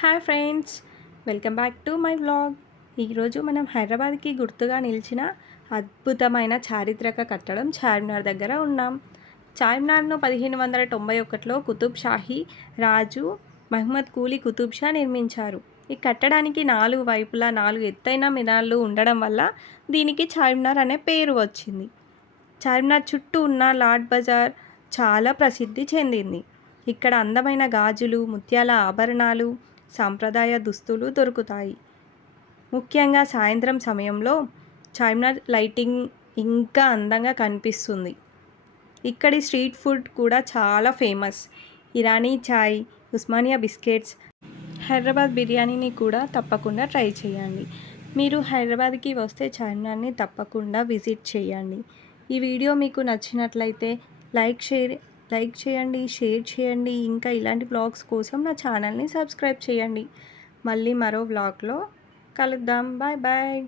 Hi friends, welcome back to my vlog. ఈరోజు మనం హైదరాబాద్కి గుర్తుగా నిలిచిన అద్భుతమైన చారిత్రక కట్టడం చార్మినార్ దగ్గర ఉన్నాం. చార్మినార్ను 1591లో కుతుబ్ షాహీ రాజు మహ్మద్ కూలీ కుతుబ్ షా నిర్మించారు. ఈ కట్టడానికి 4 వైపులా 4 ఎత్తైన మినార్లు ఉండడం వల్ల దీనికి చార్మినార్ అనే పేరు వచ్చింది. చార్మినార్ చుట్టూ ఉన్న లాడ్ బజార్ చాలా ప్రసిద్ధి చెందింది. ఇక్కడ అందమైన గాజులు, ముత్యాల ఆభరణాలు, సాంప్రదాయ దుస్తులు దొరుకుతాయి. ముఖ్యంగా సాయంత్రం సమయంలో చార్మినార్ లైటింగ్ ఇంకా అందంగా కనిపిస్తుంది. ఇక్కడి స్ట్రీట్ ఫుడ్ కూడా చాలా ఫేమస్. ఇరానీ చాయ్, ఉస్మానియా బిస్కెట్స్, హైదరాబాద్ బిర్యానీని కూడా తప్పకుండా ట్రై చేయండి. మీరు హైదరాబాద్కి వస్తే చార్మినార్ని తప్పకుండా విజిట్ చేయండి. ఈ వీడియో మీకు నచ్చినట్లయితే లైక్ చేయండి, షేర్ చేయండి. ఇంకా ఇలాంటి వ్లాగ్స్ కోసం నా ఛానల్ని సబ్స్క్రైబ్ చేయండి. మళ్ళీ మరో వ్లాగ్లో కలుద్దాం. Bye bye.